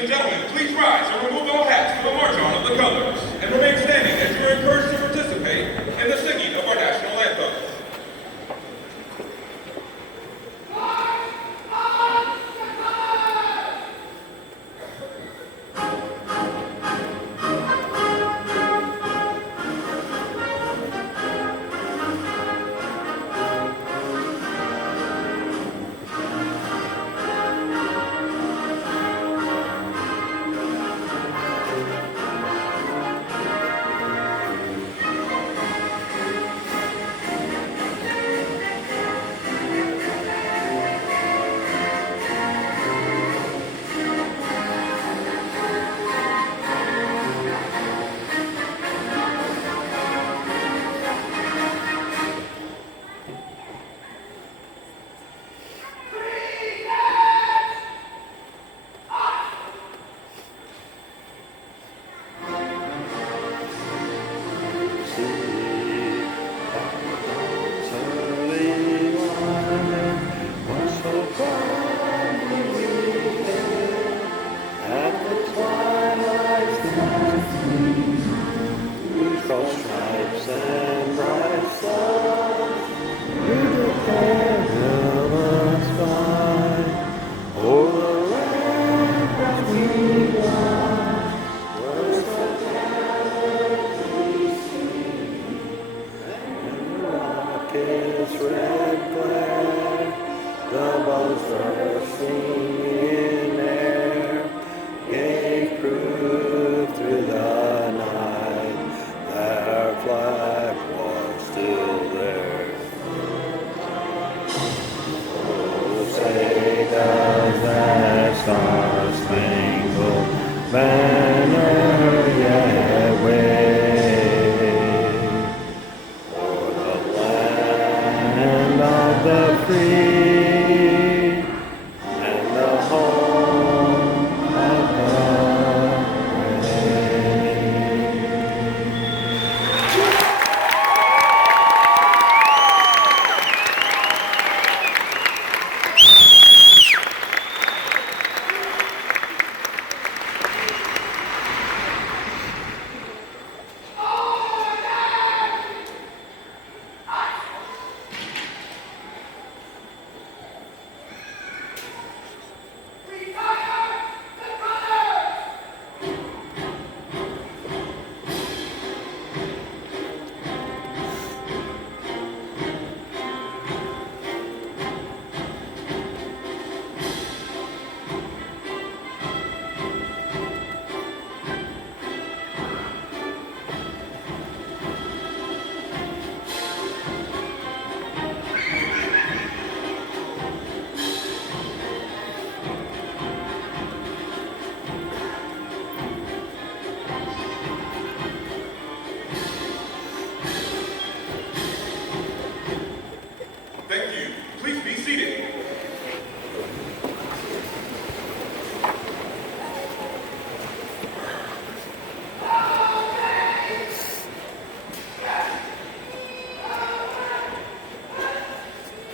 and gentlemen, please rise and remove all hats for the march on of the colors, and remain standing as you are encouraged to participate in the singing of our national anthem.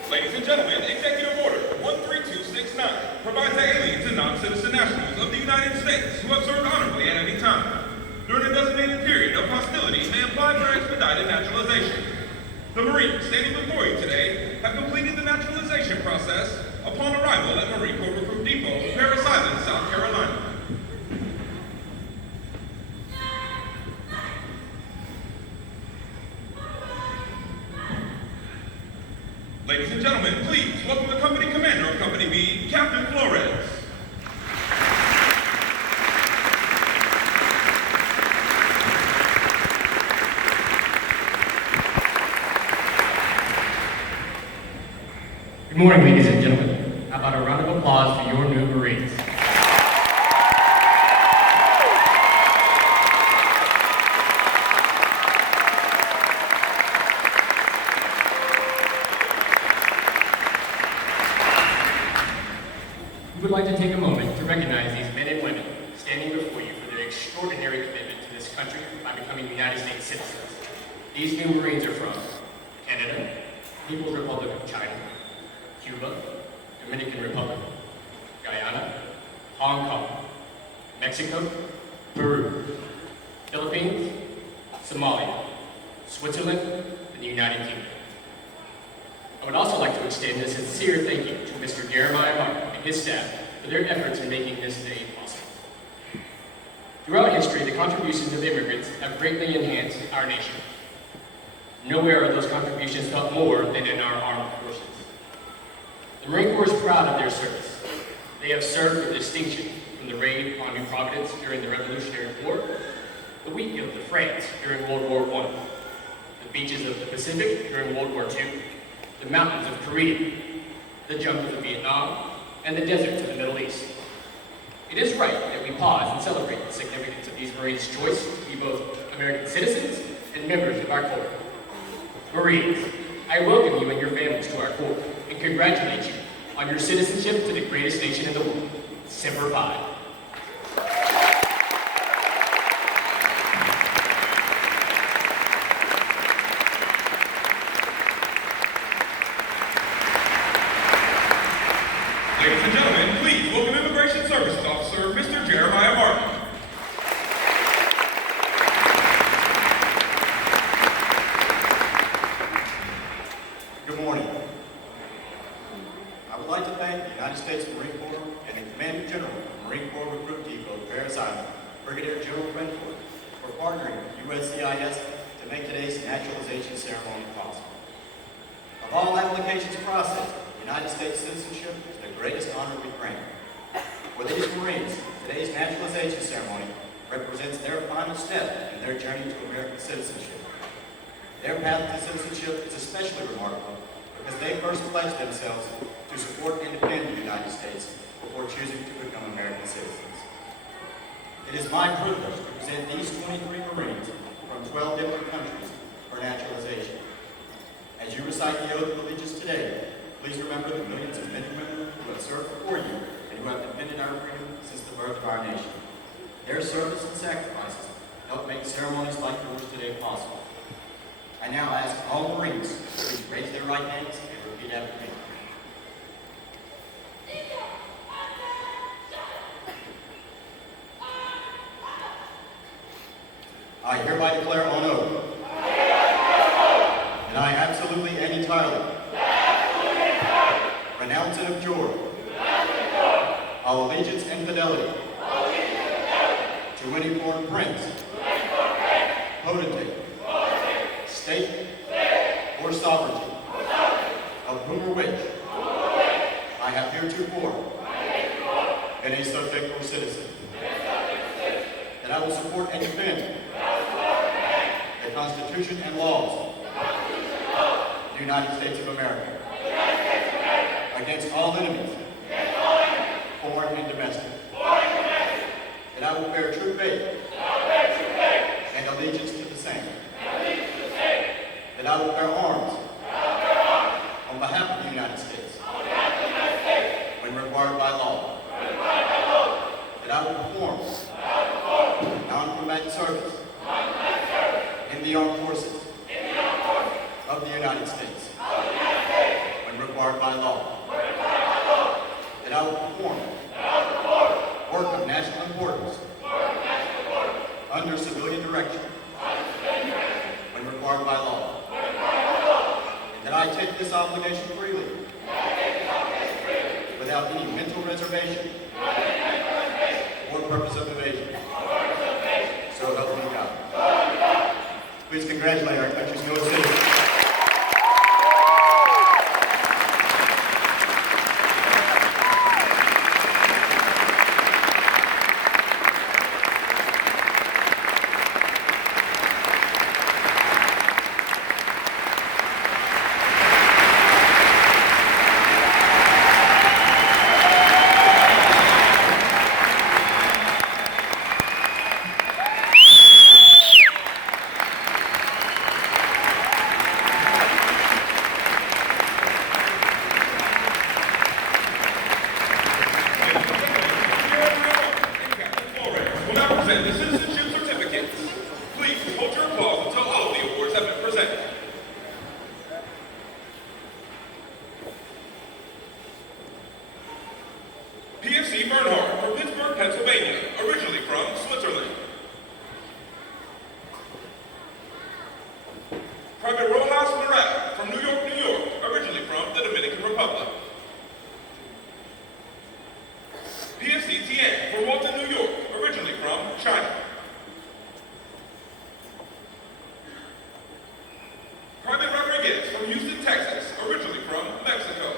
Ladies and gentlemen, Executive Order 13269 provides that aliens and non-citizen nationals of the United States who have served honorably at any time during a designated period of hostility may apply for expedited naturalization. The Marines standing before you today have completed the naturalization process upon arrival at Marine Corps Recruit Depot, Parris Island, South Carolina. Ladies and gentlemen, please welcome the company commander of Company B, Captain Flores. Good morning, ladies and gentlemen. How about a round of applause for your new Marines? We would like to take a moment to recognize these men and women standing before you for their extraordinary commitment to this country by becoming United States citizens. These new Marines are from Canada, People's Republic of China, Cuba, Dominican Republic, Guyana, Hong Kong, Mexico, Peru, Philippines, Somalia, Switzerland, and the United Kingdom. I would also like to extend a sincere thank you to Mr. Jeremiah Martin and his staff for their efforts in making this day possible. Throughout history, the contributions of immigrants have greatly enhanced our nation. Nowhere are those contributions felt more than in our armed forces. The Marine Corps is proud of their service. They have served with distinction from the raid on New Providence during the Revolutionary War, the wheat fields of France during World War I, the beaches of the Pacific during World War II, the mountains of Korea, the jungles of Vietnam, and the deserts of the Middle East. It is right that we pause and celebrate the significance of these Marines' choice to be both American citizens and members of our Corps. Marines, I welcome you and your families to our Corps and congratulate you on your citizenship to the greatest nation in the world, Semper Fi. Ladies and gentlemen, please welcome Immigration Services Officer, Mr. Jeremiah Martin. Good morning. I would like to thank the United States Marine Corps and the Commander General of the Marine Corps Recruit Depot, Parris, Brigadier General Renford, for partnering with USCIS to make today's naturalization ceremony possible. Of all applications processed, United States citizenship is the greatest honor we grant. For these Marines, today's naturalization ceremony represents their final step in their journey to American citizenship. Their path to citizenship is especially remarkable because they first pledged themselves to support and defend the United States before choosing to become American citizens. It is my privilege to present these 23 Marines from 12 different countries for naturalization. As you recite the oath of allegiance today, please remember the millions of men and women who have served before you and who have defended our freedom since the birth of our nation. Their service and sacrifices help make ceremonies like yours today possible. I now ask all Marines to please raise their right hands and repeat after me. I hereby declare on oath that I absolutely and entirely renounce and abjure all allegiance and fidelity to any foreign prince, potentate, state, or sovereignty, of whom or which I have heretofore been a subject or citizen, that I will support and defend the Constitution and laws of the United States of America against all enemies, foreign and domestic, that I will bear true faith and allegiance to the same, that I will bear arms on behalf of the United States when required by law, that I will perform non-combatant service in the armed forces of the United States when required by law, that I will perform work of national importance under civilian direction when required by law, and that I take this obligation freely without any mental reservation or purpose of evasion. So help me God. Please congratulate our country's newest citizen. The citizenship certificates. Please hold your applause until all of the awards have been presented. PFC Bernhard from Pittsburgh, Pennsylvania, originally from Switzerland. Private Rojas Morales from New York, New York, originally from the Dominican Republic. PFC Tien from Walton, New York, originally from China. Private Rodriguez from Houston, Texas, originally from Mexico.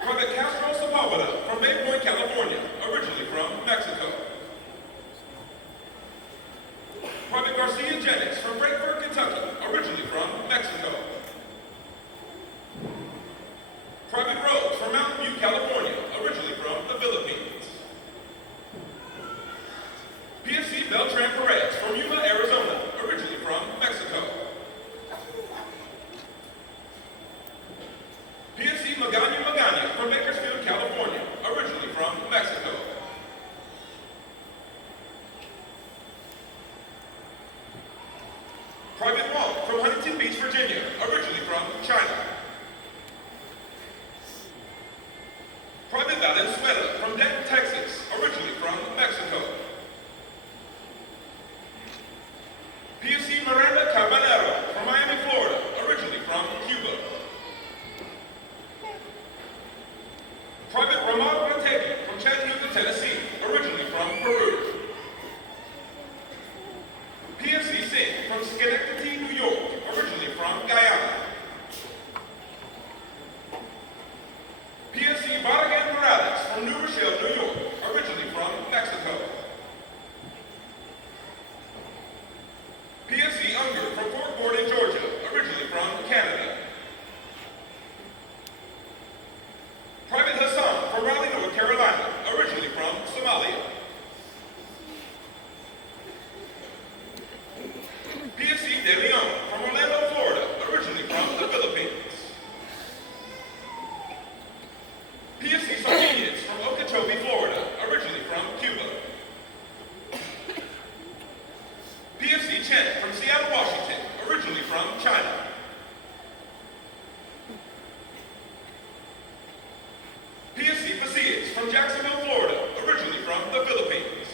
Private Castro Sepulveda from Bay Point, California, originally from Mexico. Private Garcia Jennings from Frankfort, Kentucky, originally from Mexico. Private Rose from Mountain View, California, originally from the Philippines. PFC Beltran Perez from Yuma, Arizona, originally from Mexico. PFC Magana from Bakersfield, California, originally from Mexico. Private Wong from Huntington Beach, Virginia, originally from China. Private Valenzuela from Denton, Texas, originally from Mexico. PFC Miranda Caballero from Miami, Florida, originally from Cuba. Private Ramon Rategui from Chattanooga, Tennessee, originally from Peru. PFC Singh from Schenectady, New York, originally from Guyana. PFC Barragan Morales from New Rochelle, New York, originally from Mexico. PFC Unger from Fort Gordon, Georgia, originally from Canada. Private Hassan from Raleigh, North Carolina, originally from Somalia. PFC De Leon from Orlando, Florida, originally from the Philippines. PFC Sardinians from Okeechobee, Florida, originally from Cuba. PFC Chen from Seattle, Washington, originally from China. PFC Pasillas from Jacksonville, Florida, originally from the Philippines.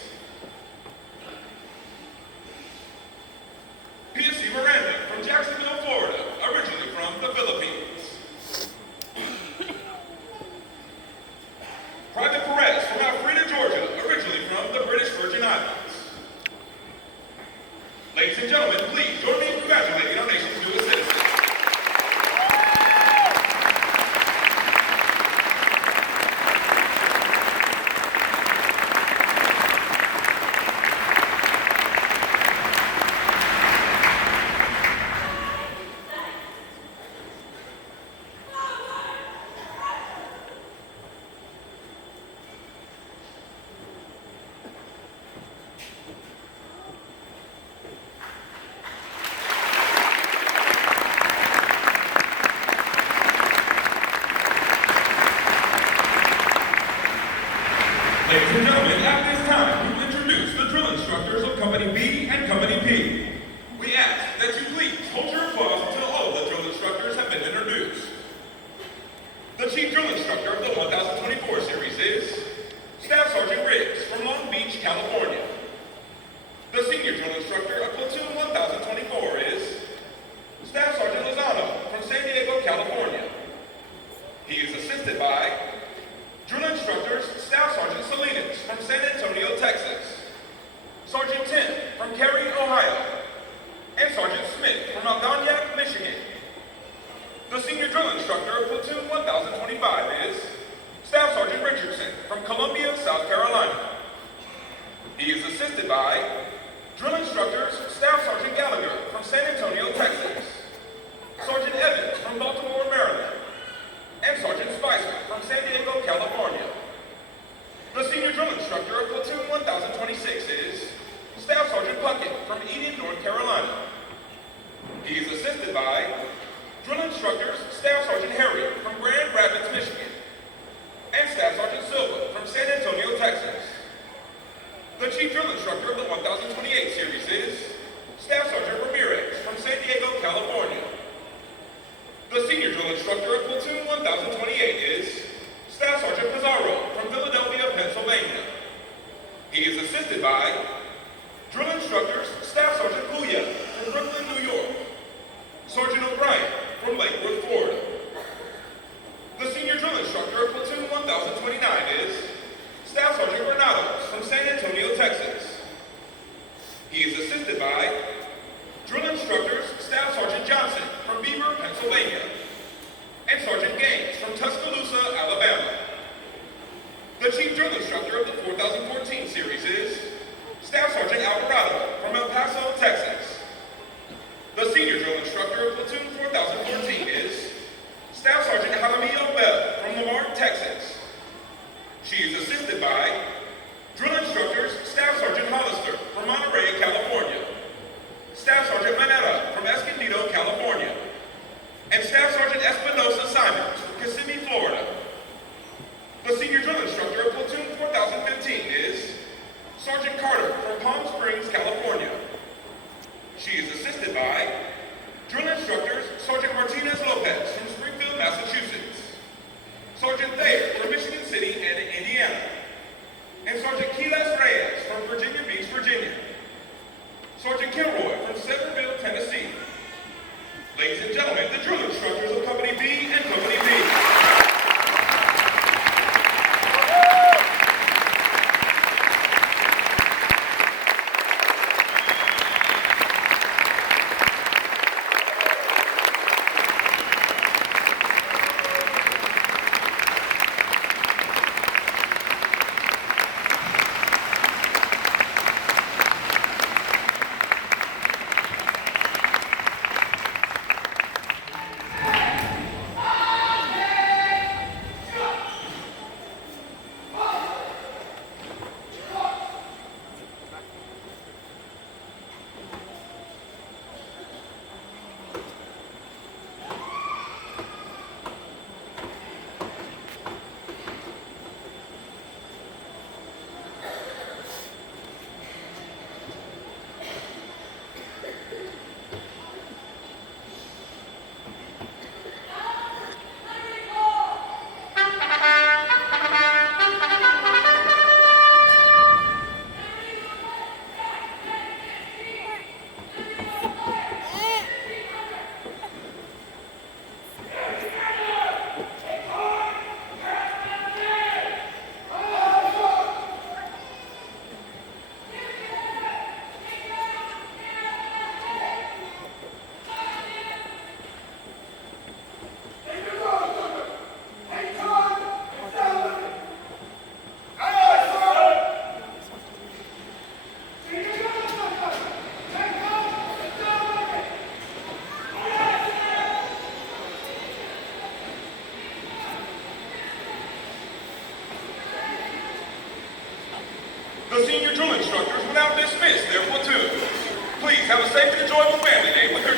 PFC Miranda from Jacksonville, Florida, originally from the Philippines. Private Perez from Alpharetta, Georgia, originally from the British Virgin Islands. Ladies and gentlemen, please join me in congratulating our nation's newest citizen. Ladies and gentlemen, at this time, we will introduce the drill instructors of Company B and Company P. We ask that you please hold your applause until all of the drill instructors have been introduced. The Chief Drill Instructor of the 1024 Series is Staff Sergeant Riggs from Long Beach, California. The Senior Drill Instructor of Platoon 1024 is Staff Sergeant Lozano from San Diego, California. He is assisted by Drill Instructors Staff Sergeant Salinas from San Antonio, Texas, Sergeant Tim from Cary, Ohio, and Sergeant Smith from Algonac, Michigan. The Senior Drill Instructor of Platoon 1025 is Staff Sergeant Richardson from Columbia, South Carolina. He is assisted by Drill Instructors Staff Sergeant Gallagher from San Antonio, Texas, Sergeant Evans from Baltimore, Maryland, and Sergeant Spicer from San Diego, California. The Senior Drill Instructor of Platoon 1026 is Staff Sergeant Puckett from Eden, North Carolina. He is assisted by Drill Instructors Staff Sergeant Harry from Grand Rapids, Michigan, assisted by drill instructors Staff Sergeant Booyah from Brooklyn, New York, Sergeant O'Brien from Lakewood, Florida. The senior drill instructor of Platoon 1029 is Staff Sergeant Granados from San Antonio, Texas. He is assisted by drill instructors Staff Sergeant Johnson from Beaver, Pennsylvania, and Sergeant Gaines from Tuscaloosa, Alabama. The chief drill instructor of the 4014 series is Staff Sergeant Alvarado from El Paso, Texas. The senior drill instructor of Platoon 4014 is Staff Sergeant Jaramillo Bell from Lamar, Texas. She is assisted by drill instructors Staff Sergeant Hollister from Monterey, California, Staff Sergeant Manetta from Escondido, California, and Staff Sergeant Espinosa Simons from Kissimmee, Florida. The senior drill instructor of Platoon 4015 is Sergeant Carter from Palm Springs, California. She is assisted by drill instructors Sergeant Martinez Lopez from Springfield, Massachusetts, Sergeant Thayer from Michigan City and Indiana, and Sergeant Quiles Reyes from Virginia Beach, Virginia, Sergeant Kilroy from Sevierville, Tennessee. Ladies and gentlemen, the drill instructors of Company B and Company B. The senior drill instructors will now dismiss their platoons. Please have a safe and enjoyable family day with your